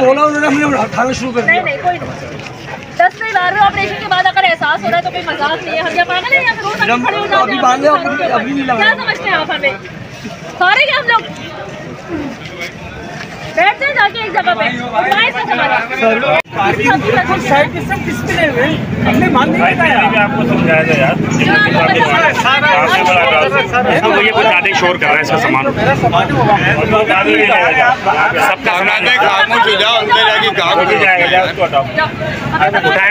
बोला उन्होंने, हमने उठाना शुरू कर दिया। नहीं कोई नहीं, 10 नहीं ला रहे हो। ऑपरेशन के बाद अगर एहसास हो रहा है तो कोई मजाक नहीं है। हम क्या पागल हैं? यहाँ रोज खड़े हो जाते हैं, अभी नहीं लगा। क्या समझते हैं आप हमें? सारे क्या हम लोग बैठते हैं जाके एक जगह पे, उठाएं इसका समाधान। हमने मान नहीं बताया, आपको समझाया था यार, वो ये कुछ ज़्यादा शोर कर रहा है इसका सामान, सबका सामान खामोश हो जाओ, अंदर जाके काम हो जाएगा। उठाए